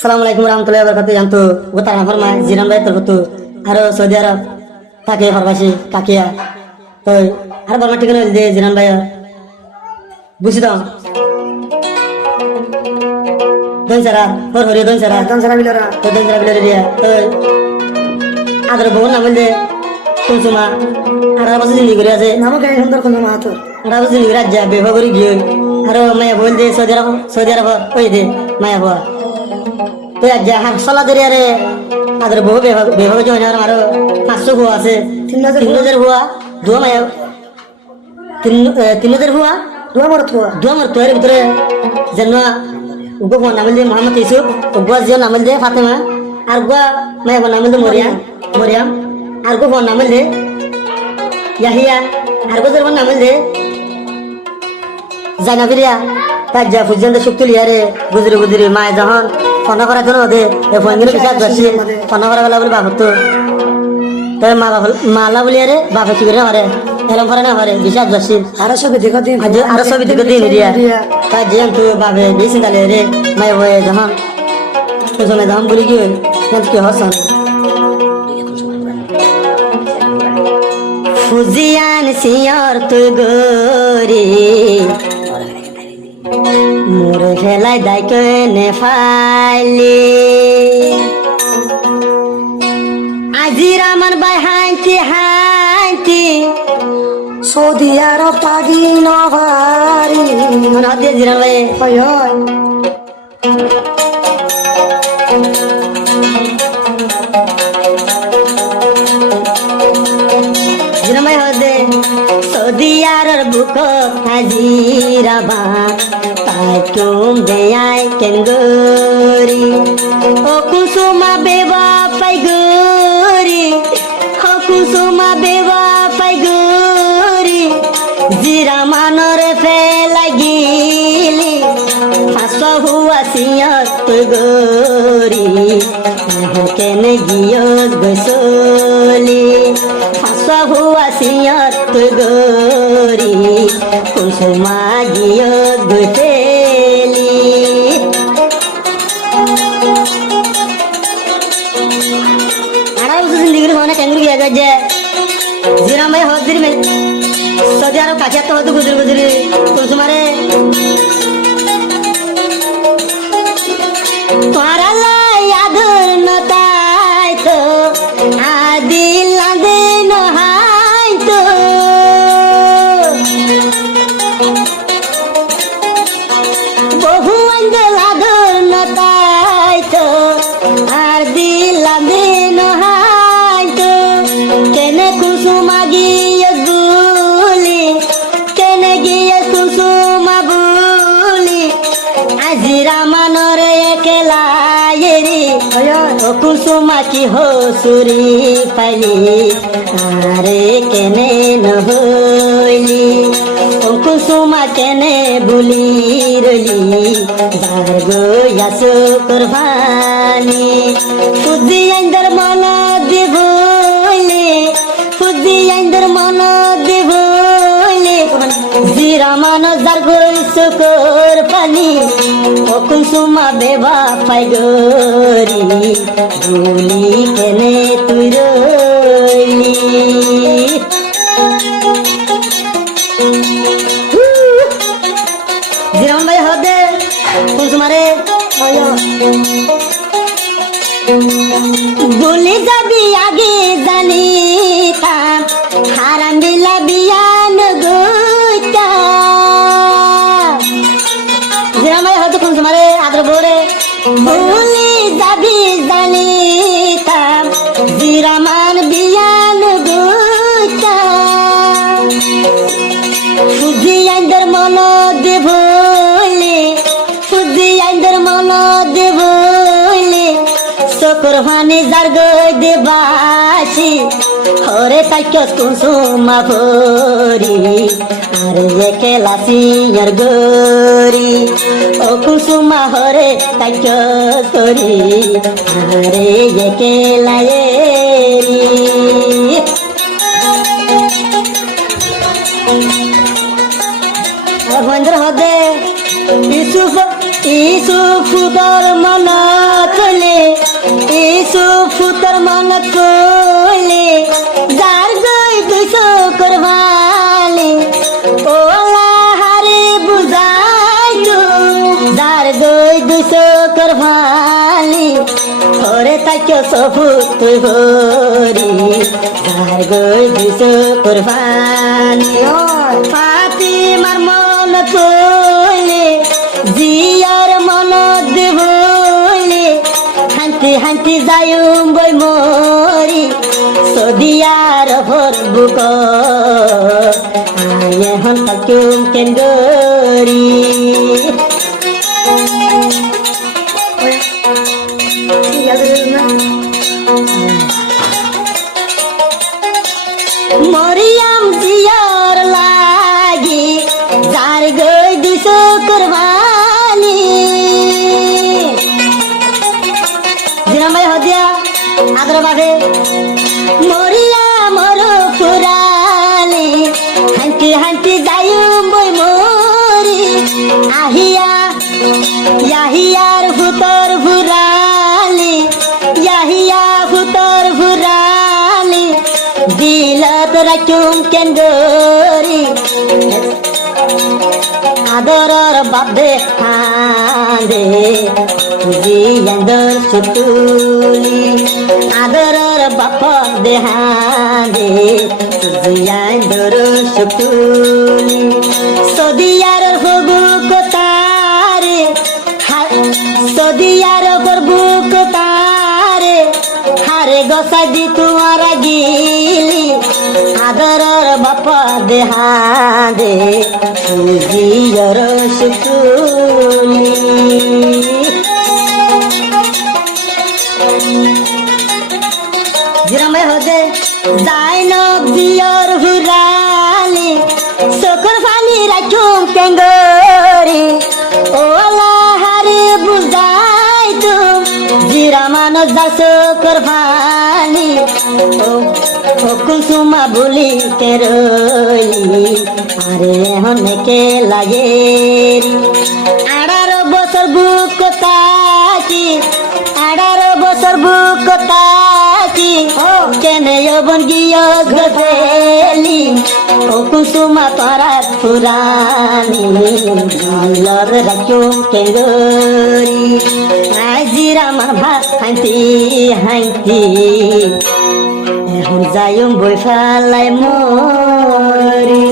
সালামু আলাইকুম রহমতুল্লাহি ওয়া বারাকাতুহু। জানতো গোটা ফরমায় জিরান ভাই তোর তো আরো সৌদি আরব থাকে ফরমাসি কাকিয়া তো আর বর্মা ঠিক হল যে জিরান ভাই বুঝি দাও দন সারা হর হরি দন সারা বিলরা তো দন সারা বিলরা দিয়া তো আদর বহু নাম দে কুসুমা আর বছর জিন্দি করে আছে নামক এই সুন্দর কুসুমা তো আর বছর জিন্দি রাজ্য বেভা করে গিয়ে আর মায়া বল দে সৌদি আরব ওই দে মায়া হওয়া তো আজ হার সলা দরিয়ারে আদর বহু বেভা জয় আর আরো 500 হুয়া আছে 3000 হুয়া দুয়া মায়া 3000 হুয়া দুয়া মর তোর ভিতরে যেন উগো নামল দে মোহাম্মদ ইউসুফ উগো জিও নামল দে ফাতেমা আর গো মায়া নামল দে মরিয়াম আর গো নামল দে ইয়াহিয়া আর গো জের নামল দে জানাবিরিয়া তাজ্জা ফুজেন্দ শুক্তুলিয়ারে গুজরি মায় যখন ফোন করার জন্য ওদের ফোনগুলো বিশ্বাস করছি ফোন করা গেলা বলে বাপর তো তাই মালা বলি আরে বাপে কি করে হরে এরম করে না হরে বিশ্বাস করছি আরো ছবি দেখো দিন রিয়া তাই যে তো বাপে বেশি গালে রে মায় হয়ে যখন পেছনে যখন বলি কি কি হসন ফুজিয়ান সিয়র তুই গরি মোর খেলাই দাই কেনে ফাইলি আজির আমার বাই হাইতি সৌদি আরব পাগি নভারি মনে হতে জিরান ভাই হয় জিরান ভাই হতে সৌদি আরব বুক হাজিরাবা তুম দেয়াই কেঙ্গরি ও কুসুমা বেবা পাই গরি ও কুসুমা বেবা পাই গরি জিরা মানর ফেলাই গিলি ফাঁস হুয়া সিয়ত তুই গরি কেনে গিয়স গৈসলি ফাঁস হুয়া সিয়ত তুই গরি কুসুমা গিয়স গৈতে জিরাম ভাই হদ দিরি সৌদি আরব কাছে তো হতো গুজরি কুসুমারে তোমার আদর নতাই তো আদিল লাদে নহাই তো বহু অঞ্জল আদর নতাই তো আর দিল লাদে নহাই তো কেনে কুসুমা গিয়ে বুলি কেনে গিয়ে কুসুমা বুলি আজিরা মানরে একলা এরি ও কুসুমা কি হসুরি পাইলি আরে কেনে নহইলি ও কুসুমা কেনে বুলি রইলি যার গইয়াছো কুরবানি সুদি আইন্দর মন দিব মন দেবলে জিরা মান যার গইছো কর পানি ও কুসুমা বেবা পাই গরি ভুলি কেনে তুই রইলি জিরান ভাই হদে কুসুমারে বলে যাবি আগে জানি হারাম দিলা বিয়ান গইতা জিরান ভাই হয়তো কোন সময় আদর বরে বলে যাবি জানি জিরামান বিয়ান গইতা সুজি আইন্দর মন দেবলে সুজি আইন্দর মন দেবলে কুরবানি যার গই দেবাসি হরে তাইকস কুসুমা ভরি আরে একলা সিয়ার গরি ও কুসুমা হরে তাইকস করি আরে একলা এরি বন্ধুর হদে ইসুফ ইসুফ তোর মনত মন কইলে যার গই দুইশো করবালে ওলা হারে বুঝাই তো যার গই দুইশো করবালে ওরে তাকে সফু তুই ভরি যার গই দুইশো করবালে ফাতিমার মন কইলে জিয়ার মন দেবইলে হাঁটি হাঁটি যায়ুম বই মরি সদিয়ার ভর বুক এখন থাকিম কেন্দ্রি মরিয়াম জিয়ার লাগি যার গই দুশো কুরবানি জিনামাই হদিয়া আদর বাগে মরিয়া মর ফুরালি হাঁটি হাঁটি যাইম বই মরি আহিয়া ইয়াহিয়ার ভুতর ফুরালি ইয়াহিয়া ভুতর ফুরালি দিলত রাখুম কেন্দ্রি আদরর বাদে হাঁদে জিয়ান্দর সুতুলি আদরর বাপ দে হাঁদে জিয়ান্দর সুতুলি সদিয়ার হবু কোতারে সদিয়ার করবু কোতারে হারে গসা দি তোমার গিলি আদরর বাপ দে হাঁদে জিয়র সুতুলি জিরামে হদে জাইনব জিয়র হুরালি চকুর ফানি রাখুম কেঙ্গরি ওলা হারে বুঝাই তুম জিরা মানস যা চকুর ফানি ও কুসুমা বলি কে রইলি আরে হনকে লাগে 18 বছর বুক তাকি 18 বছর বুক তাকি কেনে যৌবন গিয়ে গেলি ও কুসুমা তোরা পুরানি লর রাখুম কেঙ্গরি আজিরা আমার ভাত হাঁটি হাঁটি এখন যাইম বই ফেলাই মরি